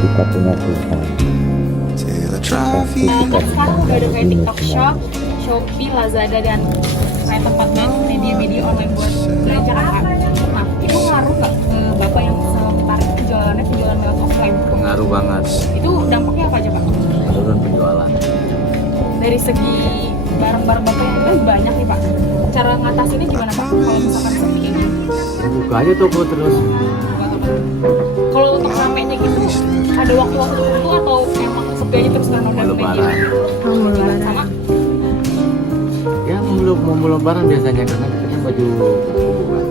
kita punya Tuhan. Pasti kita Kan bisa sekarang udah ada kayak ini TikTok semua. Shop, Shopee, Lazada, dan kayak tempat media-media online buat belanja kan Kak. Nah, itu ngaruh nggak ke Bapak yang sementara itu jualannya penjualan lewat offline? Pengaruh banget, Itu dampaknya apa aja Pak? menurun penjualan. Dari segi barang-barang Bapak yang kan banyak nih Pak. Cara ngatasinnya gimana Pak? Kalau misalkan sepi kayak gini? Buka aja toko terus. Kalau untuk ramenya gitu, ada waktu-waktu tertentu atau emang sepi aja terus karena udah Lebaran. media? Sama Ya mau lebaran biasanya karena kita kan baju koko kan.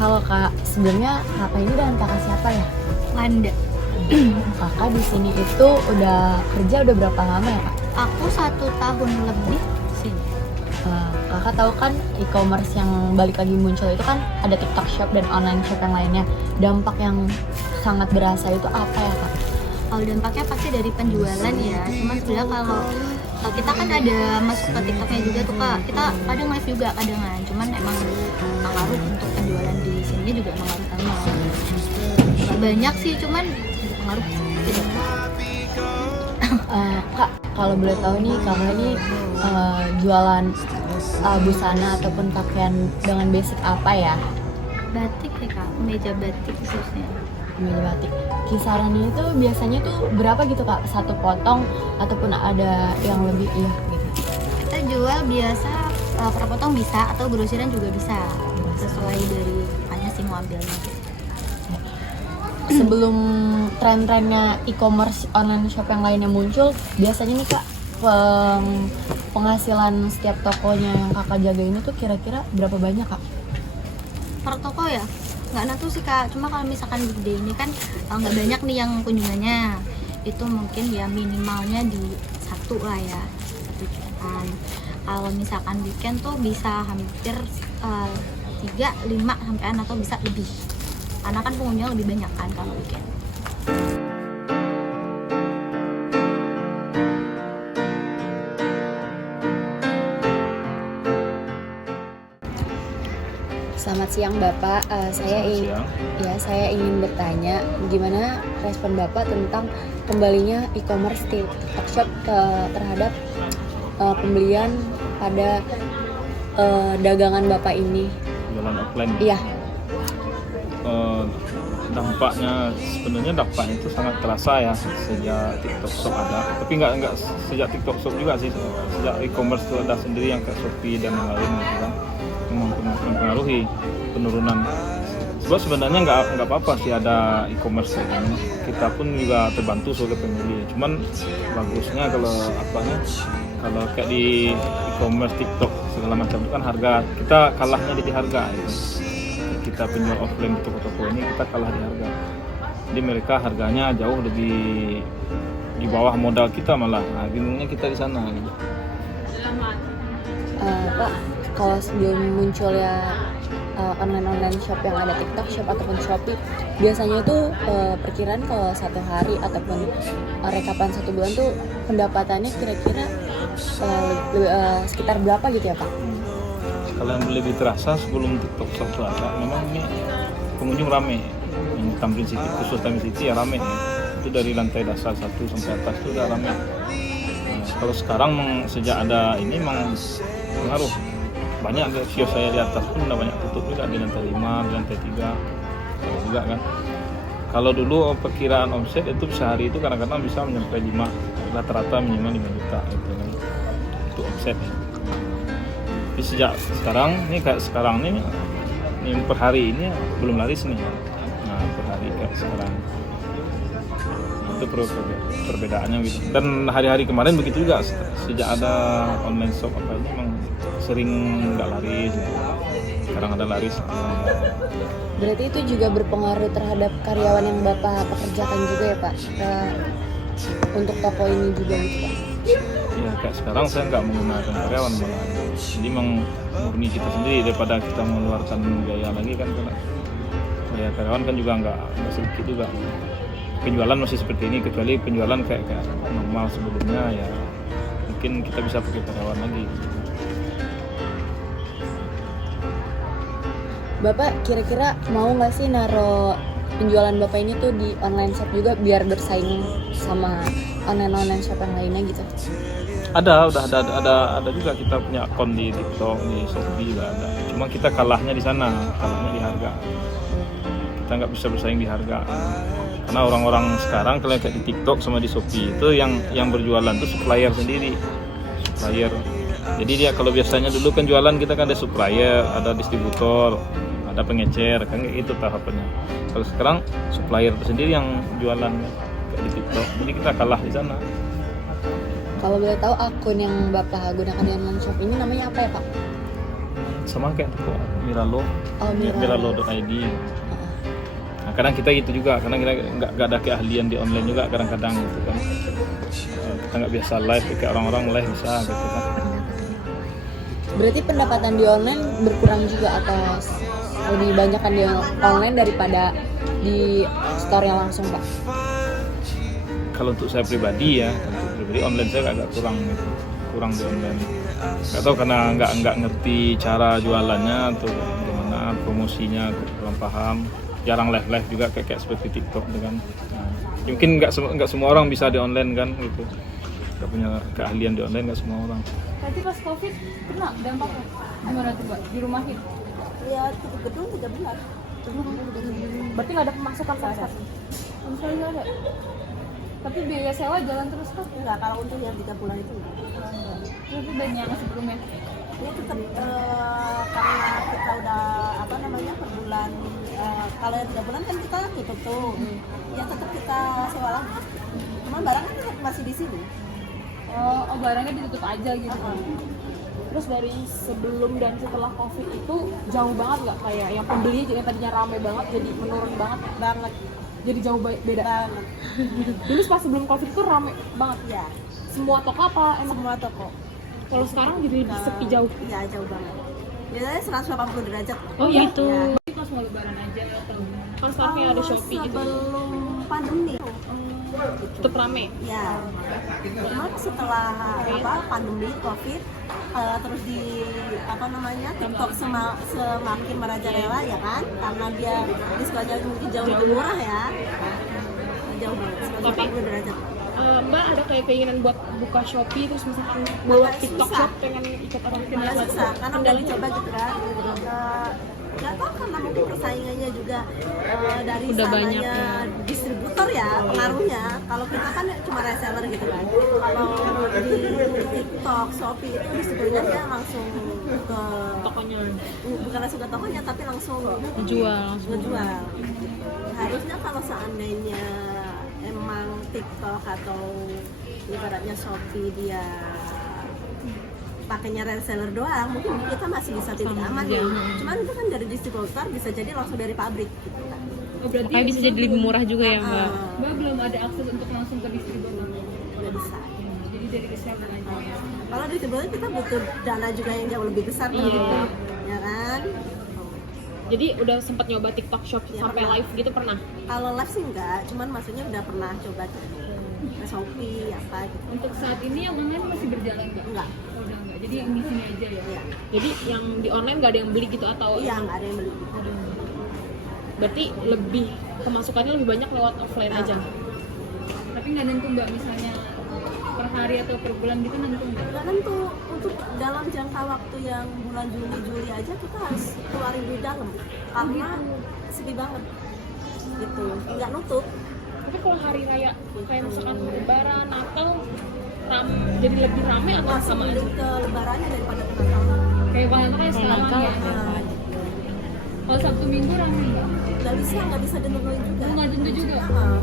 Halo Kak, sebenarnya Kakak ini dan kakak siapa ya? Wanda. Kakak di sini itu udah kerja udah berapa lama ya Kak? Aku 1 tahun lebih sini. Kakak tahu kan e-commerce yang balik lagi muncul itu kan ada TikTok Shop dan online shop yang lainnya. Dampak yang sangat berasa itu apa ya Kak? Kalau dampaknya pasti dari penjualan ya. Cuma sebenarnya kalau kita kan ada masuk ke TikToknya juga tuh Kak. Kita kadang live juga kadangan. Cuman emang pengaruh untuk penjualan di sini juga mengaruh sama. Nggak banyak sih, cuman pengaruh tidak. Kak, kalau boleh tahu nih Kakak ini jualan busana ataupun pakaian dengan basic apa ya? Batik ya Kak, meja batik khususnya. Meja batik. Kisarannya itu biasanya tuh berapa gitu Kak? Satu potong ataupun ada yang lebih iya gitu? Kita jual biasa per potong bisa atau grosiran juga bisa. Sesuai dari apanya sih mau ambilnya. Sebelum tren-trennya e-commerce online shop yang lainnya muncul, biasanya nih Kak, penghasilan setiap tokonya yang Kakak jaga ini tuh kira-kira berapa banyak Kak? Per toko ya nggak nentu sih Kak, cuma kalau misalkan gede ini kan nggak banyak nih yang kunjungannya, itu mungkin ya minimalnya di 1 lah ya, 1 jutaan. Kalau misalkan weekend tuh bisa hampir 3, 5 sampean atau bisa lebih, karena kan pengunjungnya lebih banyak kan kalau weekend. Selamat siang Bapak, saya ingin bertanya gimana respon Bapak tentang kembalinya e-commerce TikTok Shop terhadap pembelian pada dagangan Bapak ini? Jualan offline. Iya. Dampaknya itu sangat terasa ya sejak TikTok Shop ada, tapi nggak sejak TikTok Shop juga sih, sejak e-commerce itu ada sendiri yang kayak Shopee dan yang lain gitu kan, mempengaruhi penurunan. Sebab sebenarnya nggak apa-apa sih ada e-commerce ini, kita pun juga terbantu sebagai pembeli. Cuman bagusnya kalau kayak di e-commerce TikTok segala macam itu kan harga kita kalahnya di harga gitu. Kita penjual offline di toko-toko ini kita kalah di harga, jadi mereka harganya jauh lebih di bawah modal kita malah. Nah, bingungnya kita di sana gitu. Pak, kalau sebelum muncul ya online shop yang ada TikTok Shop ataupun Shopee, biasanya itu perkiraan kalau 1 hari ataupun rekapan 1 bulan tuh pendapatannya kira-kira sekitar berapa gitu ya Pak? Kalau yang lebih terasa sebelum TikTok Shop itu ada, memang ini pengunjung rame. Yang Tamrin City, khusus Tamrin City ya rame ya. Itu dari lantai dasar 1 sampai atas itu udah rame. Nah, kalau sekarang sejak ada ini memang pengaruh. Banyak kios saya di atas pun udah banyak tutup juga, di lantai 5, di lantai 3 juga kan. Kalau dulu perkiraan omset itu sehari itu kadang-kadang bisa mencapai 5, rata-rata minimal 5 juta gitu kan. Itu omset ya. Tapi sejak sekarang ini per hari ini belum laris nih. Nah, per hari kayak sekarang itu perbedaannya gitu. Dan hari-hari kemarin begitu juga, sejak ada online shop apa ini memang sering nggak laris gitu. Sekarang ada laris. Berarti itu juga berpengaruh terhadap karyawan yang Bapak pekerjakan juga ya Pak, untuk toko ini juga gitu Pak? Ya kayak sekarang saya nggak menggunakan karyawan malah, jadi memang murni kita sendiri daripada kita mengeluarkan biaya lagi kan, karena ya karyawan kan juga nggak sedikit juga. Penjualan masih seperti ini, kecuali penjualan kayak normal sebelumnya ya mungkin kita bisa pakai karyawan lagi. Bapak kira-kira mau nggak sih naro penjualan Bapak ini tuh di online shop juga biar bersaing sama online shop yang lainnya gitu? Ada juga kita punya akun di TikTok, di Shopee juga ada. Cuma kita kalahnya di sana, kalahnya di harga. Kita nggak bisa bersaing di harga. Karena orang-orang sekarang kalau kayak di TikTok sama di Shopee itu yang berjualan tuh supplier sendiri, supplier. Jadi dia kalau biasanya dulu kan jualan kita kan ada supplier, ada distributor, ada pengecer, kan kayak gitu tahapannya. Kalau sekarang supplier itu sendiri yang jualan kayak di TikTok, jadi kita kalah di sana. Kalau boleh tahu akun yang Bapak gunakan di online shop ini namanya apa ya Pak? Sama kayak itu Miralo, Oh, Miralo.id. Nah, kadang kita gitu juga, karena kita nggak ada keahlian di online juga kadang-kadang gitu kan. Kita nggak biasa live, kayak orang-orang live bisa gitu kan. Berarti pendapatan di online berkurang juga atau lebih banyak kan di online daripada di store yang langsung Pak? Kalau untuk saya pribadi ya, online saya agak kurang gitu, kurang di online. Nggak tahu karena nggak ngerti cara jualannya atau gimana promosinya, kurang paham. Jarang live juga kayak seperti TikTok dengan. Nah, mungkin nggak semua orang bisa di online kan gitu. Nggak punya keahlian di online nggak semua orang. Nanti pas COVID kena dampaknya gimana tuh Mbak? Dirumahin? Ya tutup gedung 3 bulan. Berarti nggak ada pemasukan sama sekali? Sama sekali nggak ada? Tapi biaya sewa jalan terus kan? Enggak, kalau untuk yang 3 bulan itu enggak. Tapi banyak sebelumnya. Ya tetap karena kita udah per bulan kalau yang 3 bulan kan kita tutup tuh. Ya tetap kita sewa lagi. Cuman barang kan tetap masih di sini. Oh, barangnya ditutup aja gitu. Terus dari sebelum dan setelah COVID itu jauh banget nggak kayak yang pembeli yang tadinya rame banget jadi menurun banget. Jadi jauh beda banget. Dulu pas sebelum COVID itu rame banget Ya, semua toko apa emang? semua toko. Kalau sekarang jadi sepi jauh. Iya, jauh banget. Biasanya 180 derajat. Oh gitu. Ya. Pas mau lebaran aja atau pas parkir ada Shopee gitu. Sebelum pandemi. Tetap rame. Ya. Cuman setelah pandemi COVID terus di TikTok semakin merajalela ya kan, karena dia diskonnya mungkin jauh lebih murah ya. Jauh banget, 180 derajat. Mbak ada kayak keinginan buat buka Shopee terus misalkan buat TikTok susah. shop pengen ikut orang Malah susah, karena udah dicoba gitu kan. Gak tau karena mungkin persaingannya juga dari Udah sananya banyak ya. distributor ya pengaruhnya. Kalau kita kan cuma reseller gitu kan. Kalau di TikTok, Shopee itu distributornya dia langsung ke tokonya bukan langsung ke tokonya tapi langsung jual. ngejual. Harusnya kalau seandainya emang TikTok atau ibaratnya Shopee dia pakainya reseller doang, mungkin kita masih bisa titik aman nih. Cuman itu kan dari distributor bisa jadi langsung dari pabrik gitu kan. Makanya bisa jadi lebih murah juga ya Mbak. Ah. Mbak belum ada akses untuk langsung ke distributor. Udah bisa. Jadi dari reseller aja. Kalau distributor kita butuh dana juga yang jauh lebih besar Iya. tuh, ya kan? Jadi udah sempat nyoba TikTok shop Ya, sampai pernah. live gitu pernah? Kalau live sih enggak, cuman maksudnya udah pernah coba ke Shopee apa gitu. Untuk saat ini yang online masih berjalan nggak? Enggak. Oh, udah nggak. Jadi yang di sini aja ya. Iya. Jadi yang di online nggak ada yang beli gitu atau? Iya, enggak ada yang beli. Berarti lebih pemasukannya lebih banyak lewat offline aja. Tapi nggak nentu Mbak misalnya per hari atau per bulan gitu nentu nggak? Enggak tentu, untuk dalam jangka waktu yang bulan Juli aja kita harus keluarin duit dalam karena sedih banget gitu, nggak nutup. Tapi kalau hari raya kayak misalkan lebaran atau jadi lebih rame atau Masih sama aja? mending ke lebarannya daripada ke Natal. Kayak Valentine kayak sekarang ya. Nah, Kalau Sabtu Minggu rame nggak? nggak bisa ditentuin juga. Nggak tentu juga. Nah,